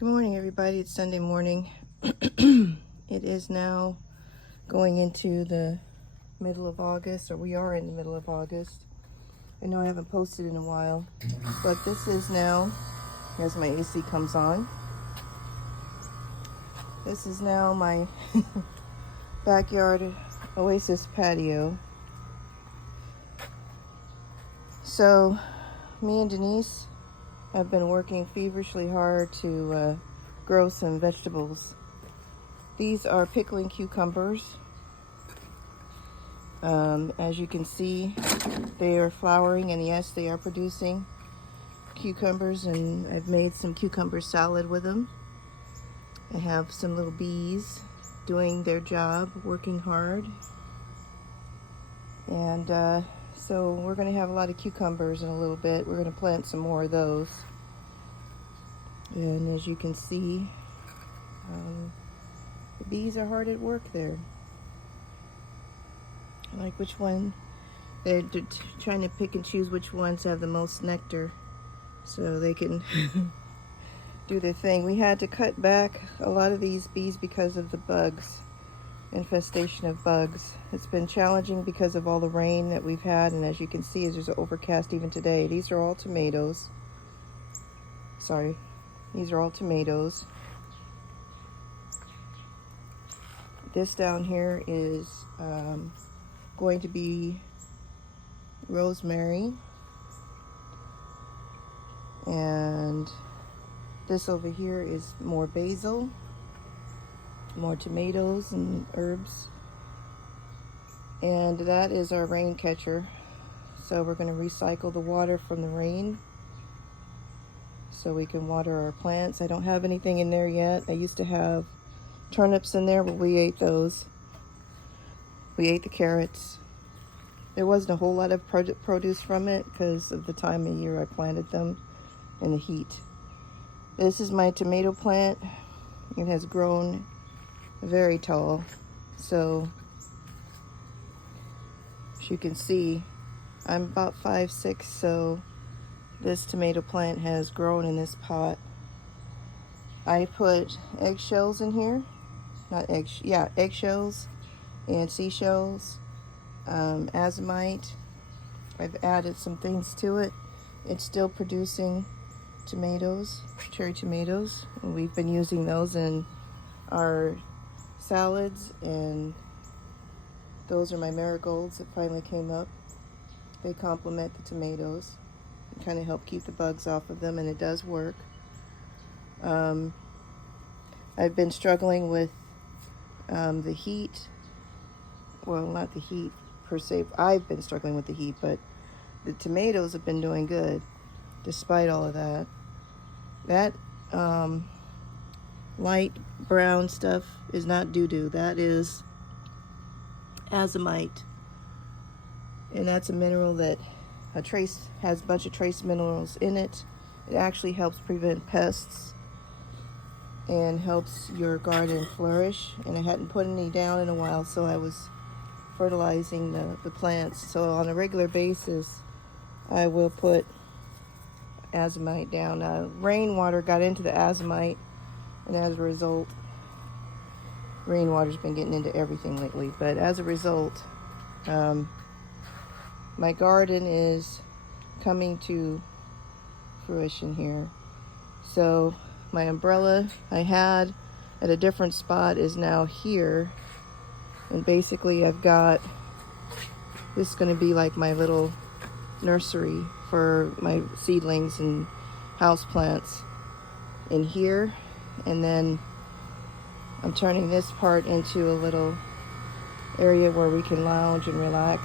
Good morning, everybody. It's Sunday morning. It is now going into the middle of August, or we are in the middle of August. I know I haven't posted in a while, but this is now, as my AC comes on, this is now my backyard oasis patio. So, me and Denise have been working feverishly hard to grow some vegetables. These are pickling cucumbers. As you can see, they are flowering, and yes, they are producing cucumbers, and I've made some cucumber salad with them. I have some little bees doing their job, working hard. And so we're going to have a lot of cucumbers in a little bit. We're going to plant some more of those. And as you can see, the bees are hard at work there. I like which one, they're trying to pick and choose which ones have the most nectar so they can do their thing. We had to cut back a lot of these bees because of the bugs, infestation of bugs. It's been challenging because of all the rain that we've had, and as you can see, there's an overcast even today. These are all tomatoes. Sorry, these are all tomatoes. This down here is going to be rosemary, and this over here is more basil, more tomatoes and herbs, and that is our rain catcher. So we're going to recycle the water from the rain so we can water our plants. I don't have anything in there yet. I used to have turnips in there, but we ate those. We ate the carrots. There wasn't a whole lot of produce from it because of the time of year I planted them and the heat. This is my tomato plant. It has grown very tall. So, as you can see, I'm about 5'6", so this tomato plant has grown in this pot. I put eggshells in here. Eggshells and seashells, Azomite. I've added some things to it. It's still producing tomatoes, cherry tomatoes. We've been using those in our salads, and those are my marigolds that finally came up. They complement the tomatoes and kind of help keep the bugs off of them, and it does work. I've been struggling with the heat. Well, not the heat per se. I've been struggling with the heat, but the tomatoes have been doing good despite all of that. That light brown stuff is not doo-doo. That is Azomite, and that's a mineral that has a bunch of trace minerals in it. It actually helps prevent pests and helps your garden flourish. And I hadn't put any down in a while, so I was fertilizing the plants. So on a regular basis, I will put Azomite down. Rainwater got into the Azomite, and as a result, rainwater's been getting into everything lately. But as a result, my garden is coming to fruition here. So my umbrella I had at a different spot is now here, and basically I've got, this is going to be like my little nursery for my seedlings and house plants in here. And then I'm turning this part into a little area where we can lounge and relax.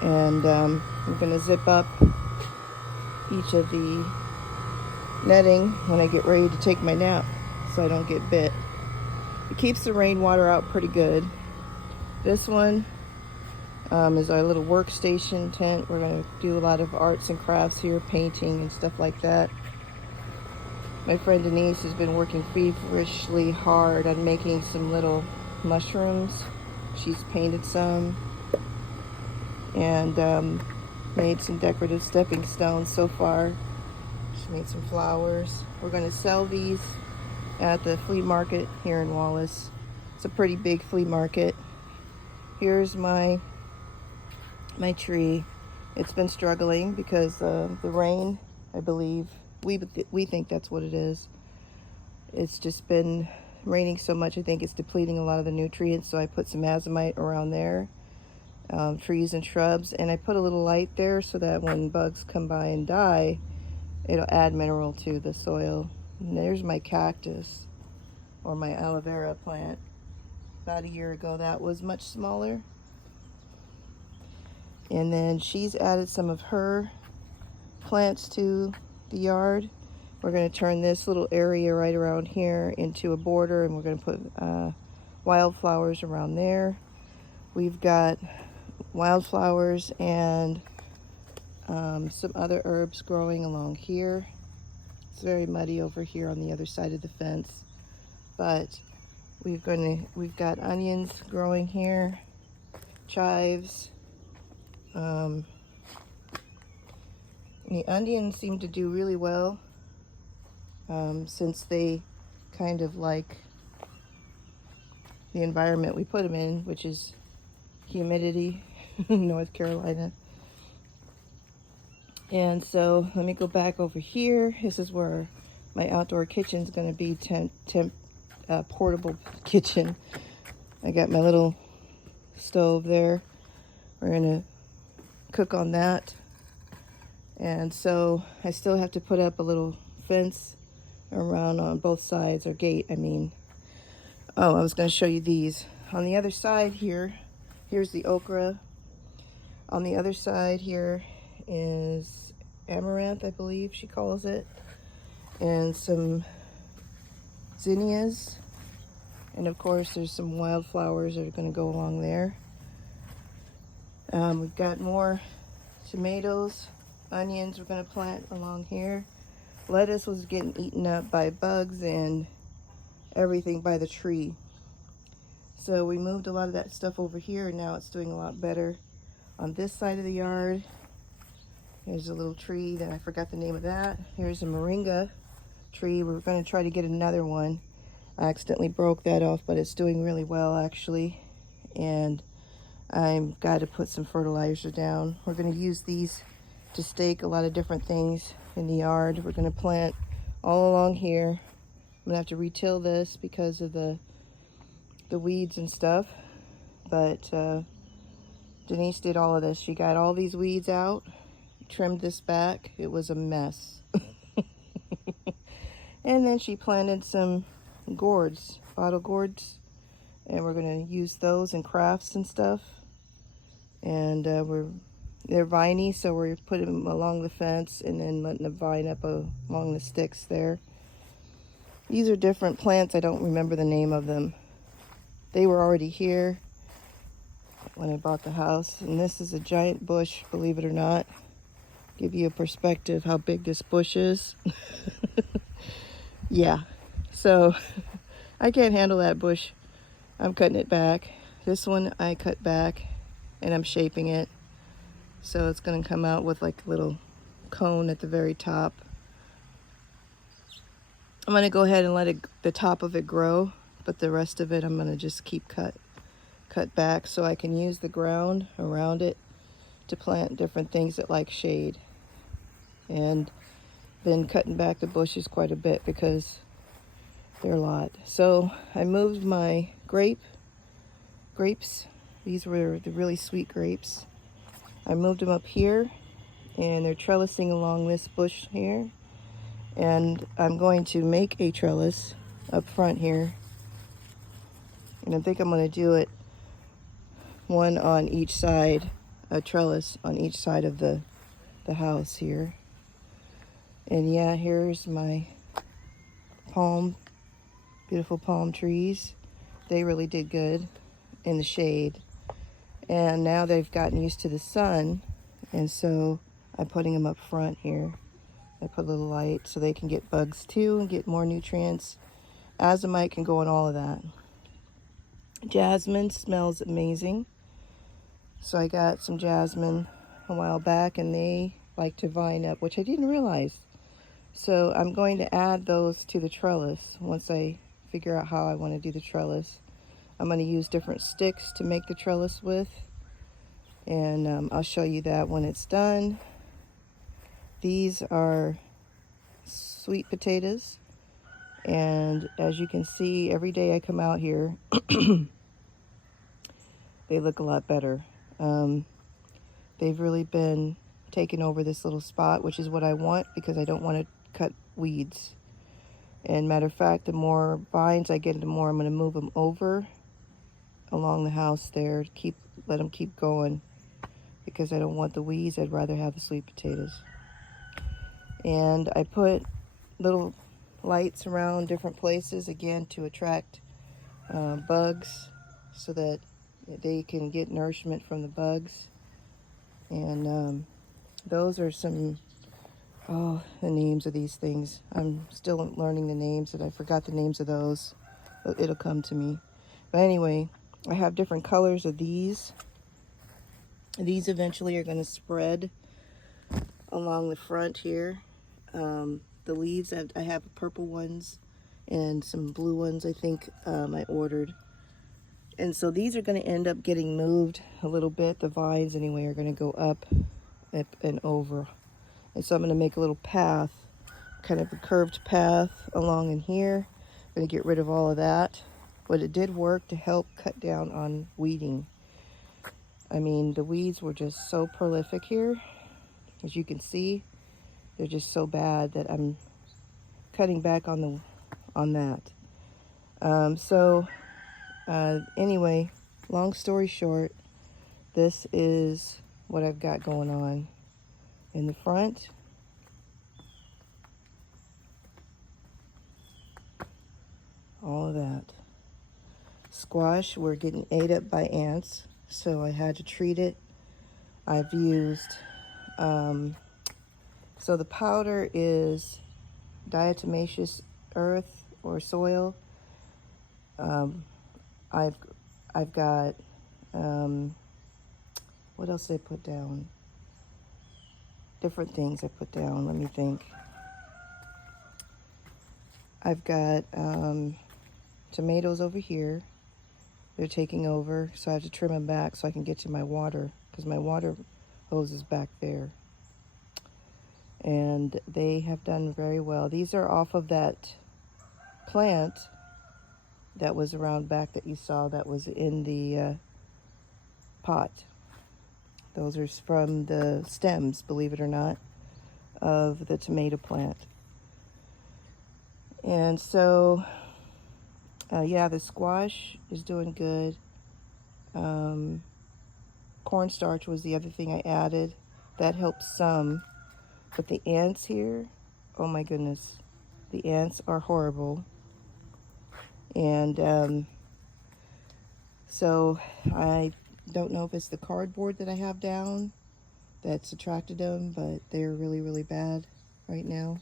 And I'm going to zip up each of the netting when I get ready to take my nap so I don't get bit. It keeps the rainwater out pretty good. This one is our little workstation tent. We're going to do a lot of arts and crafts here, painting and stuff like that. My friend Denise has been working feverishly hard on making some little mushrooms. She's painted some and made some decorative stepping stones so far. She's made some flowers. We're going to sell these at the flea market here in Wallace. It's a pretty big flea market. Here's my tree. It's been struggling because the rain, I believe, we think that's what it is. It's just been raining so much, I think it's depleting a lot of the nutrients, so I put some azomite around there, trees and shrubs, and I put a little light there so that when bugs come by and die, it'll add mineral to the soil. And there's my cactus, or my aloe vera plant. About a year ago that was much smaller. And then she's added some of her plants to the yard. We're going to turn this little area right around here into a border, and we're going to put wildflowers around there. We've got wildflowers and some other herbs growing along here. It's very muddy over here on the other side of the fence, but we've got onions growing here, chives. The onions seem to do really well since they kind of like the environment we put them in, which is humidity in North Carolina. And so let me go back over here. This is where my outdoor kitchen is going to be, portable kitchen. I got my little stove there. We're going to cook on that. And so I still have to put up a little fence around on both sides, or gate, I mean. Oh, I was going to show you these. On the other side here, here's the okra. On the other side here is amaranth, I believe she calls it, and some zinnias. And of course there's some wildflowers that are going to go along there. We've got more tomatoes, onions we're going to plant along here. Lettuce was getting eaten up by bugs and everything by the tree. So we moved a lot of that stuff over here, and now it's doing a lot better. On this side of the yard, there's a little tree that I forgot the name of that. Here's a moringa tree. We're going to try to get another one. I accidentally broke that off, but it's doing really well actually. And I've got to put some fertilizer down. We're going to use these to stake a lot of different things in the yard. We're going to plant all along here. I'm going to have to retill this because of the weeds and stuff. But Denise did all of this. She got all these weeds out, trimmed this back. It was a mess. And then she planted some gourds, bottle gourds, and we're going to use those in crafts and stuff. And they're viney, so we're putting them along the fence and then letting them vine up along the sticks there. These are different plants. I don't remember the name of them. They were already here when I bought the house. And this is a giant bush, believe it or not. Give you a perspective how big this bush is. Yeah, so I can't handle that bush. I'm cutting it back. This one I cut back and I'm shaping it. So it's going to come out with like a little cone at the very top. I'm going to go ahead and let the top of it grow, but the rest of it I'm going to just keep cut back so I can use the ground around it to plant different things that like shade. And been cutting back the bushes quite a bit because they're a lot. So I moved my grapes. These were the really sweet grapes. I moved them up here, and they're trellising along this bush here. And I'm going to make a trellis up front here. And I think I'm going to do it one on each side, a trellis on each side of the house here. And yeah, here's my beautiful palm trees. They really did good in the shade. And now they've gotten used to the sun, and so I'm putting them up front here. I put a little light so they can get bugs too and get more nutrients. Azomite can go in all of that. Jasmine smells amazing. So I got some jasmine a while back, and they like to vine up, which I didn't realize. So I'm going to add those to the trellis once I figure out how I want to do the trellis. I'm going to use different sticks to make the trellis with, and I'll show you that when it's done. These are sweet potatoes, and as you can see, every day I come out here, they look a lot better. They've really been taking over this little spot, which is what I want because I don't want to cut weeds. And matter of fact, the more vines I get, the more I'm going to move them over along the house there to let them keep going, because I don't want the weeds. I'd rather have the sweet potatoes. And I put little lights around different places, again, to attract bugs so that they can get nourishment from the bugs. And those are some, the names of these things. I'm still learning the names, and I forgot the names of those. It'll come to me. But anyway, I have different colors of these. These eventually are going to spread along the front here. The leaves, I have purple ones and some blue ones I think I ordered. And so these are going to end up getting moved a little bit. The vines anyway are going to go up and over. And so I'm going to make a little path, kind of a curved path along in here. I'm going to get rid of all of that. But it did work to help cut down on weeding. I mean, the weeds were just so prolific here. As you can see, they're just so bad that I'm cutting back on that. Anyway, long story short, this is what I've got going on in the front. All of that. Squash, we're getting ate up by ants, so I had to treat it. I've used, so the powder is diatomaceous earth or soil. I've got, what else did I put down? Different things I put down, let me think. I've got tomatoes over here. They're taking over, so I have to trim them back so I can get to my water, because my water hose is back there. And they have done very well. These are off of that plant that was around back that you saw that was in the pot. Those are from the stems, believe it or not, of the tomato plant. And so, yeah, the squash is doing good. Cornstarch was the other thing I added. That helped some. But the ants here, oh my goodness. The ants are horrible. And so I don't know if it's the cardboard that I have down that's attracted them, but they're really, really bad right now.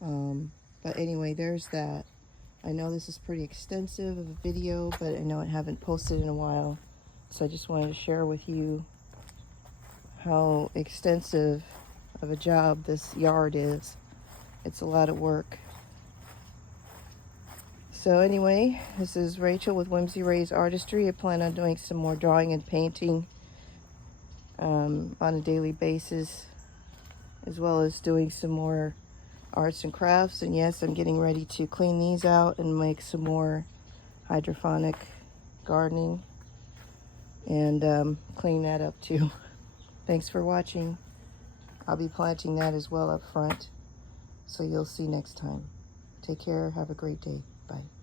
But anyway, there's that. I know this is pretty extensive of a video, but I know I haven't posted in a while. So I just wanted to share with you how extensive of a job this yard is. It's a lot of work. So anyway, this is Rachel with Whimsy Ray's Artistry. I plan on doing some more drawing and painting on a daily basis, as well as doing some more arts and crafts. And yes, I'm getting ready to clean these out and make some more hydroponic gardening and clean that up too. Thanks for watching. I'll be planting that as well up front, so you'll see next time. Take care. Have a great day. Bye.